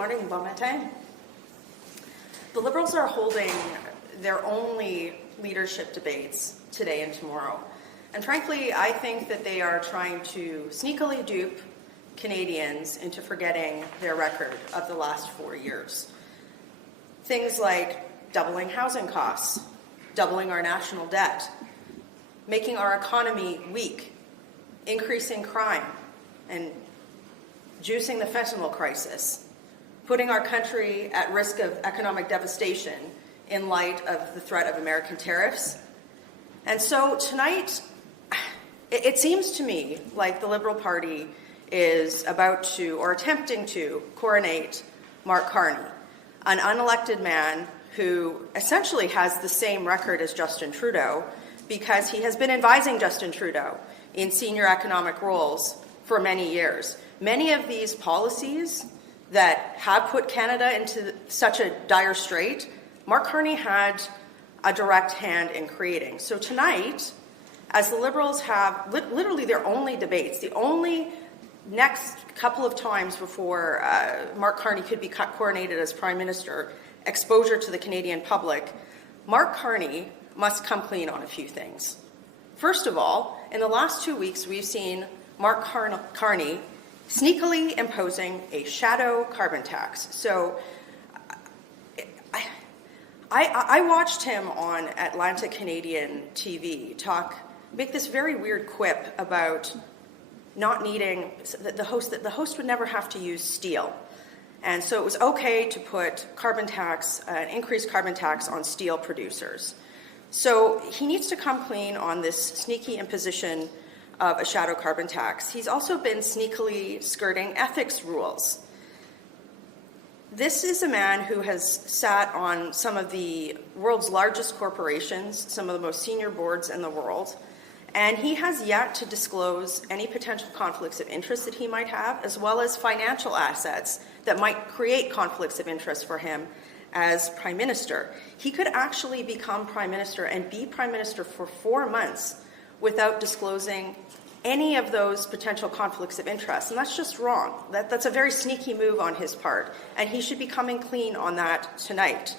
morning, bon matin. The Liberals are holding their only leadership debates today and tomorrow. And frankly, I think that they are trying to sneakily dupe Canadians into forgetting their record of the last 4 years. Things like doubling housing costs, doubling our national debt, making our economy weak, increasing crime, and juicing the fentanyl crisis, putting our country at risk of economic devastation in light of the threat of American tariffs. And so tonight, it seems to me like the Liberal Party is about to, or attempting to, coronate Mark Carney, an unelected man who essentially has the same record as Justin Trudeau because he has been advising Justin Trudeau in senior economic roles for many years. Many of these policies that have put Canada into such a dire strait, Mark Carney had a direct hand in creating. So tonight, as the Liberals have literally their only debates, the only next couple of times before Mark Carney could be coronated as Prime Minister, exposure to the Canadian public, Mark Carney must come clean on a few things. First of all, in the last 2 weeks, we've seen Mark Carney sneakily imposing a shadow carbon tax. So I watched him on Atlantic Canadian TV make this very weird quip about not needing, that the host would never have to use steel. And so it was okay to put an increased carbon tax on steel producers. So he needs to come clean on this sneaky imposition of a shadow carbon tax. He's also been sneakily skirting ethics rules. This is a man who has sat on some of the world's largest corporations, some of the most senior boards in the world, and he has yet to disclose any potential conflicts of interest that he might have, as well as financial assets that might create conflicts of interest for him as Prime Minister. He could actually become Prime Minister and be Prime Minister for 4 months without disclosing any of those potential conflicts of interest. And that's just wrong. That's a very sneaky move on his part, and he should be coming clean on that tonight.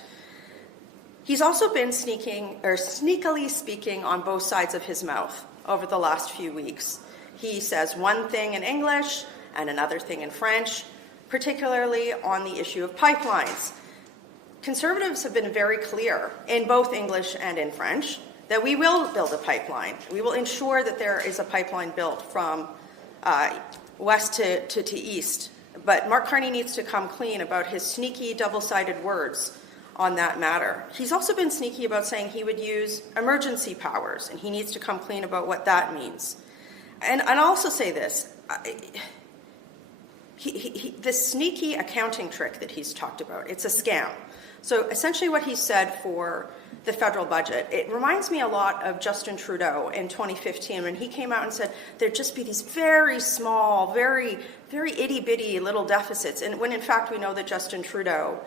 He's also been sneakily speaking on both sides of his mouth over the last few weeks. He says one thing in English and another thing in French, particularly on the issue of pipelines. Conservatives have been very clear in both English and in French that we will build a pipeline. We will ensure that there is a pipeline built from west to east. But Mark Carney needs to come clean about his sneaky double-sided words on that matter. He's also been sneaky about saying he would use emergency powers, and he needs to come clean about what that means. And I'll also say this. This sneaky accounting trick that he's talked about, it's a scam. So essentially what he said for the federal budget, it reminds me a lot of Justin Trudeau in 2015 when he came out and said there'd just be these very small, very, very itty-bitty little deficits. And when in fact we know that Justin Trudeau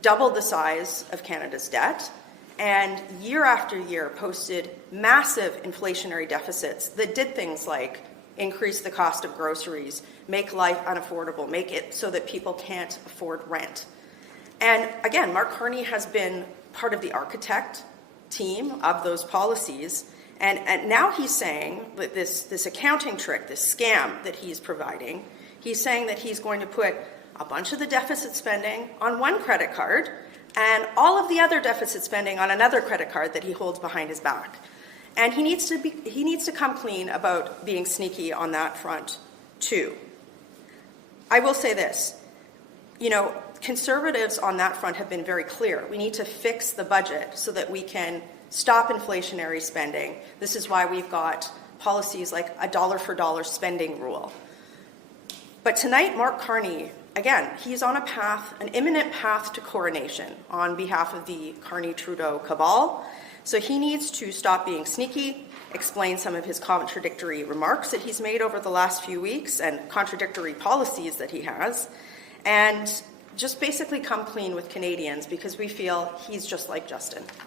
doubled the size of Canada's debt and year after year posted massive inflationary deficits that did things like increase the cost of groceries, make life unaffordable, make it so that people can't afford rent. And again, Mark Carney has been part of the architect team of those policies, and now he's saying that this accounting trick, this scam that he's providing, he's saying that he's going to put a bunch of the deficit spending on one credit card and all of the other deficit spending on another credit card that he holds behind his back. And he needs to come clean about being sneaky on that front too. I will say this, Conservatives on that front have been very clear. We need to fix the budget so that we can stop inflationary spending. This is why we've got policies like a dollar-for-dollar spending rule. But tonight, Mark Carney, again, he's on an imminent path to coronation on behalf of the Carney-Trudeau cabal. So he needs to stop being sneaky, explain some of his contradictory remarks that he's made over the last few weeks and contradictory policies that he has, and just basically come clean with Canadians because we feel he's just like Justin.